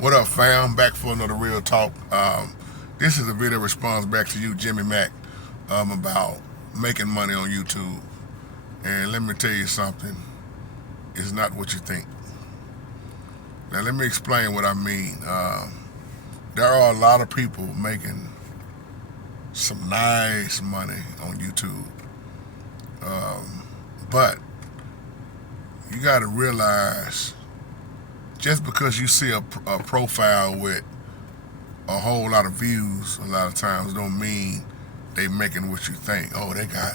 What up, fam? Back for another real talk. This is a video response back to you, Jimmy Mack, about making money on YouTube. And let me tell you something. It's not what you think. Now, let me explain what I mean. There are a lot of people making some nice money on YouTube. But you got to realize just because you see a profile with a whole lot of views, a lot of times don't mean they making what you think. Oh, they got,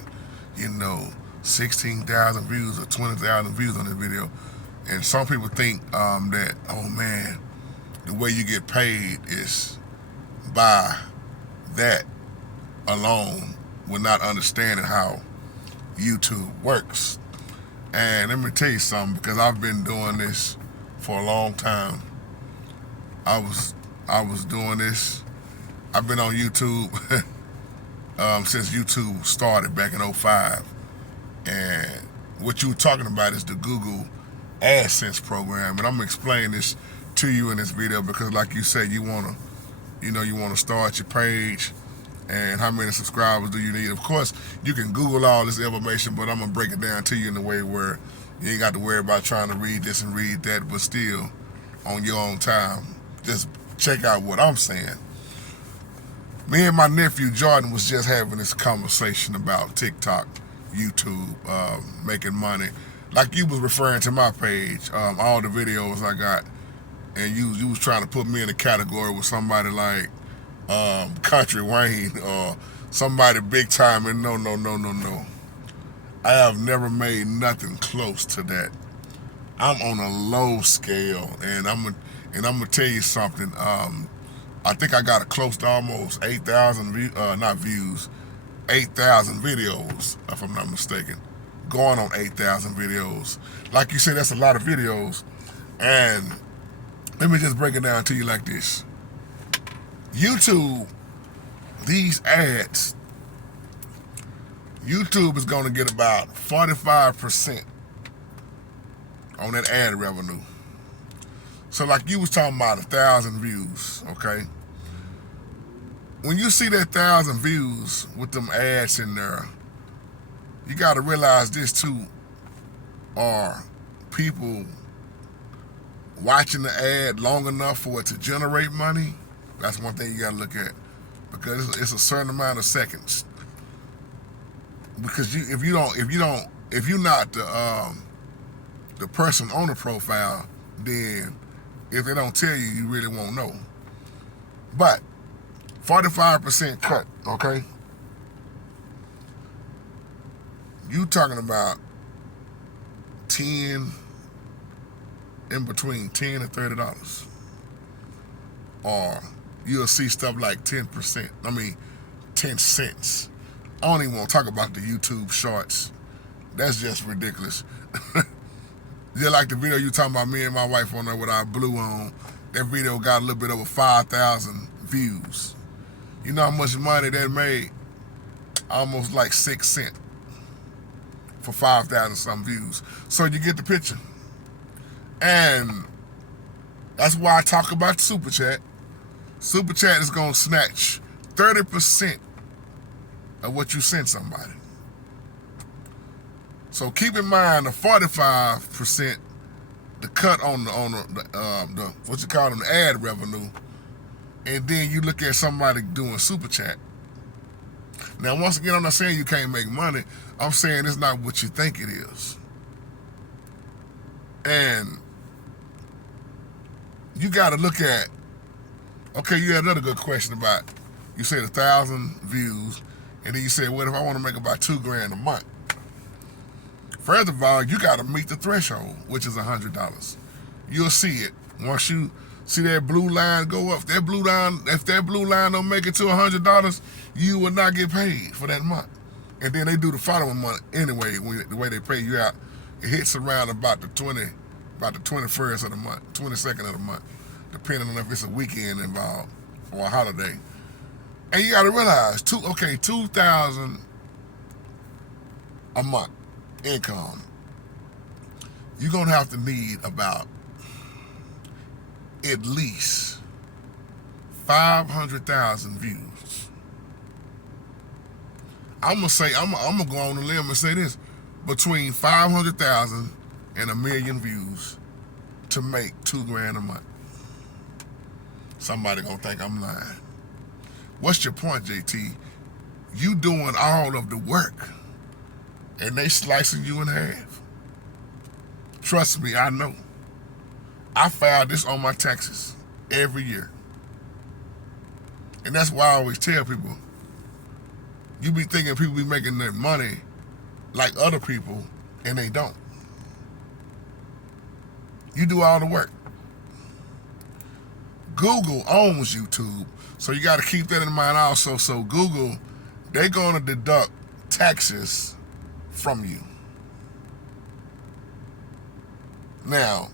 16,000 views or 20,000 views on this video. And some people think that, oh man, the way you get paid is by that alone, with not understanding how YouTube works. And let me tell you something, because I've been doing this for a long time. I was doing this. I've been on YouTube since YouTube started back in '05. And what you were talking about is the Google AdSense program. And I'm gonna explain this to you in this video because, like you said, you wanna start your page. And how many subscribers do you need? Of course, you can Google all this information, but I'm gonna break it down to you in a way where you ain't got to worry about trying to read this and read that, but still on your own time. Just check out what I'm saying. Me and my nephew Jordan was just having this conversation about TikTok, YouTube, making money. Like you was referring to my page, all the videos I got, and you was trying to put me in a category with somebody like Country Wayne or somebody big time, and no. I have never made nothing close to that. I'm on a low scale, and I'm gonna tell you something. I think I got a close to almost 8,000 views, 8,000 videos, if I'm not mistaken. Going on 8,000 videos. Like you said, that's a lot of videos. And let me just break it down to you like this. YouTube, these ads, YouTube is going to get about 45% on that ad revenue. So like you was talking about 1,000 views, okay? When you see that 1,000 views with them ads in there, you got to realize this too, are people watching the ad long enough for it to generate money? That's one thing you got to look at, because it's a certain amount of seconds. Because if you're not the person on the profile, then if they don't tell you, you really won't know. But 45% cut, okay? You talking about 10, in between $10 and $30, or you'll see stuff like 10%. 10 cents. I don't even want to talk about the YouTube shorts. That's just ridiculous. Just like the video you talking about me and my wife on there with our blue on. That video got a little bit over 5,000 views. You know how much money that made? Almost like 6 cents for 5,000 some views. So you get the picture. And that's why I talk about Super Chat. Super Chat is going to snatch 30% of what you send somebody. So keep in mind the 45%, the cut on the what you call them, the ad revenue, and then you look at somebody doing Super Chat. Now, once again, I'm not saying you can't make money. I'm saying it's not what you think it is. And you got to look at, okay, you had another good question about, you said 1,000 views, and then you said, what if I want to make about $2,000 a month? First of all, you got to meet the threshold, which is $100. You'll see it once you see that blue line go up. If that blue line don't make it to $100, you will not get paid for that month. And then they do the following month anyway. The way they pay you out, it hits around about the 21st of the month, 22nd of the month, depending on if it's a weekend involved or a holiday. And you got to realize, $2,000 a month income. You're gonna have to need about at least 500,000 views. I'm gonna go on the limb and say this: between 500,000 and 1 million views to make $2,000 a month. Somebody gonna think I'm lying. What's your point, JT? You doing all of the work, and they slicing you in half. Trust me, I know. I file this on my taxes every year. And that's why I always tell people, you be thinking people be making their money like other people, and they don't. You do all the work. Google owns YouTube, so you got to keep that in mind also. So Google, they're going to deduct taxes from you. Now,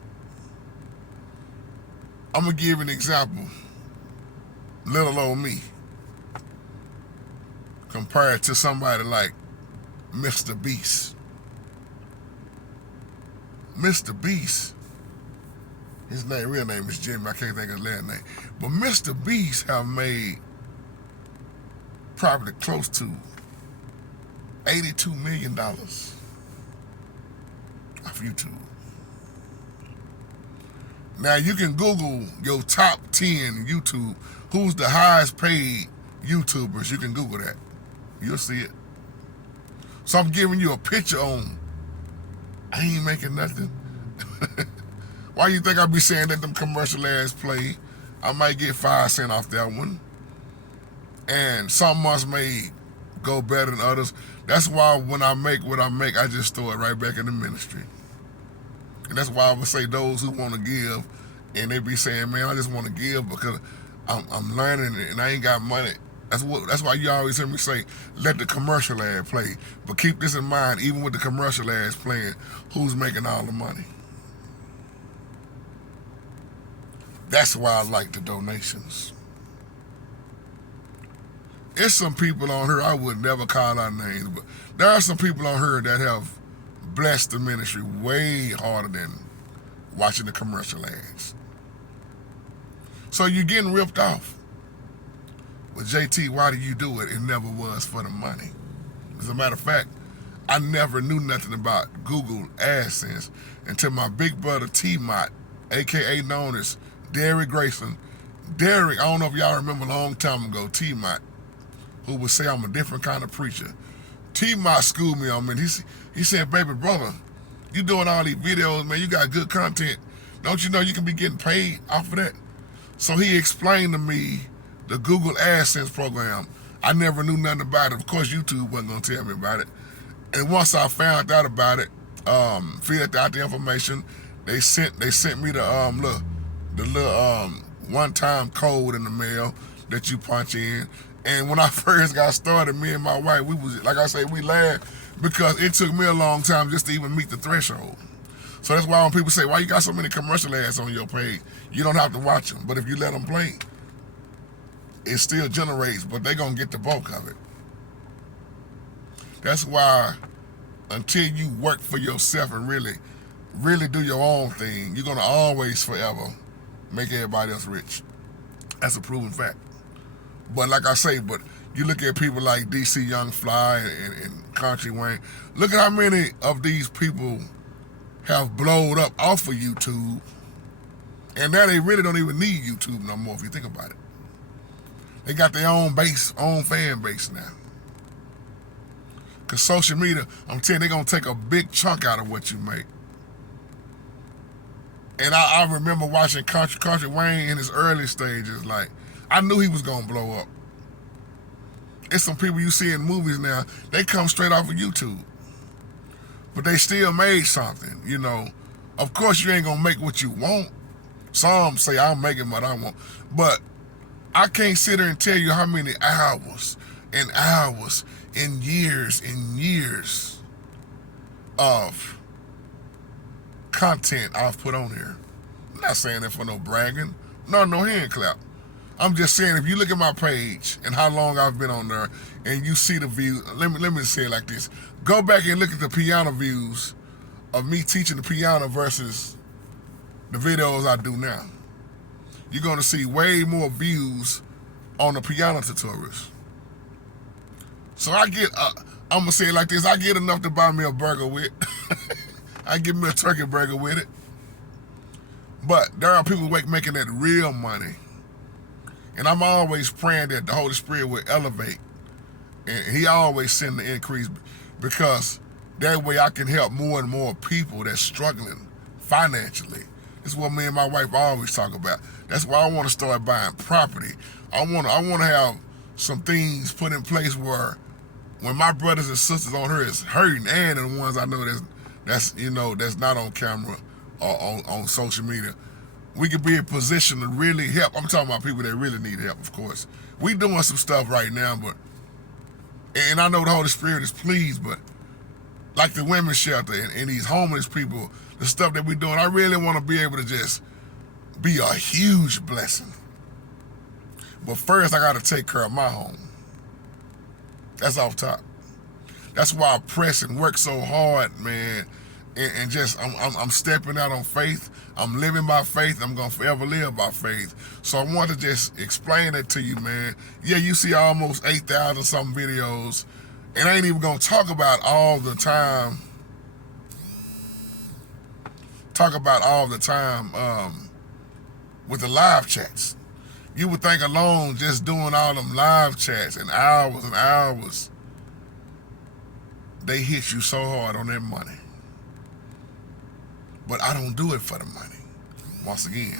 I'm going to give you an example. Little old me compared to somebody like Mr. Beast. Mr. Beast, his real name is Jimmy, I can't think of his last name. But Mr. Beast have made probably close to $82 million off YouTube. Now you can Google your top 10 YouTube, who's the highest paid YouTubers. You can Google that. You'll see it. So I'm giving you a picture on, I ain't making nothing. Why you think I be saying that them commercial ads play? I might get 5 cents off that one. And some months may go better than others. That's why when I make what I make, I just throw it right back in the ministry. And that's why I would say those who want to give, and they be saying, man, I just want to give because I'm learning and I ain't got money. That's why you always hear me say, let the commercial ad play. But keep this in mind, even with the commercial ads playing, who's making all the money? That's why I like the donations. There's some people on here, I would never call out names, but there are some people on here that have blessed the ministry way harder than watching the commercial ads. So you're getting ripped off. But JT, why do you do it? It never was for the money. As a matter of fact, I never knew nothing about Google AdSense until my big brother T-Mott, aka known as Derek Grayson. Derek, I don't know if y'all remember a long time ago, T-Mott, who would say I'm a different kind of preacher. T-Mott schooled me on me. He said, baby brother, you doing all these videos, man, you got good content. Don't you know you can be getting paid off of that? So he explained to me the Google AdSense program. I never knew nothing about it. Of course, YouTube wasn't going to tell me about it. And once I found out about it, filled out the information, they sent me the little one-time code in the mail that you punch in. And when I first got started, me and my wife, we was, like I say, we laughed because it took me a long time just to even meet the threshold. So that's why when people say, why you got so many commercial ads on your page? You don't have to watch them. But if you let them play, it still generates, but they're going to get the bulk of it. That's why until you work for yourself and really do your own thing, you're going to always forever make everybody else rich. That's a proven fact. But like I say, but you look at people like DC Young Fly and Country Wayne, look at how many of these people have blowed up off of YouTube, and now they really don't even need YouTube no more if you think about it. They got their own base, own fan base now. Because social media, I'm telling you, they're going to take a big chunk out of what you make. And I remember watching Country Wayne in his early stages. Like, I knew he was going to blow up. It's some people you see in movies now, they come straight off of YouTube. But they still made something, you know. Of course, you ain't going to make what you want. Some say, I'm making what I want. But I can't sit there and tell you how many hours and hours and years of content I've put on here. I'm not saying that for no bragging, no hand clap. I'm just saying, if you look at my page and how long I've been on there and you see the views, let me say it like this. Go back and look at the piano views of me teaching the piano versus the videos I do now. you're going to see way more views on the piano tutorials. So I'm going to say it like this, I get enough to buy me a burger with. I give me a turkey burger with it. But there are people making that real money. And I'm always praying that the Holy Spirit will elevate. And he always send the increase, because that way I can help more and more people that's struggling financially. This is what me and my wife always talk about. That's why I want to start buying property. I want to have some things put in place where when my brothers and sisters on her is hurting, and the ones I know that's not on camera or on social media, we could be in position to really help. I'm talking about people that really need help, of course. We doing some stuff right now, and I know the Holy Spirit is pleased, but like the women's shelter and these homeless people, the stuff that we're doing, I really want to be able to just be a huge blessing. But first, I got to take care of my home. That's off top. That's why I press and work so hard, man. And just, I'm stepping out on faith. I'm living by faith. I'm going to forever live by faith. So I want to just explain that to you, man. Yeah, you see almost 8,000 something videos. And I ain't even going to talk about all the time. With the live chats. You would think alone just doing all them live chats and hours, they hit you so hard on their money. But I don't do it for the money. Once again,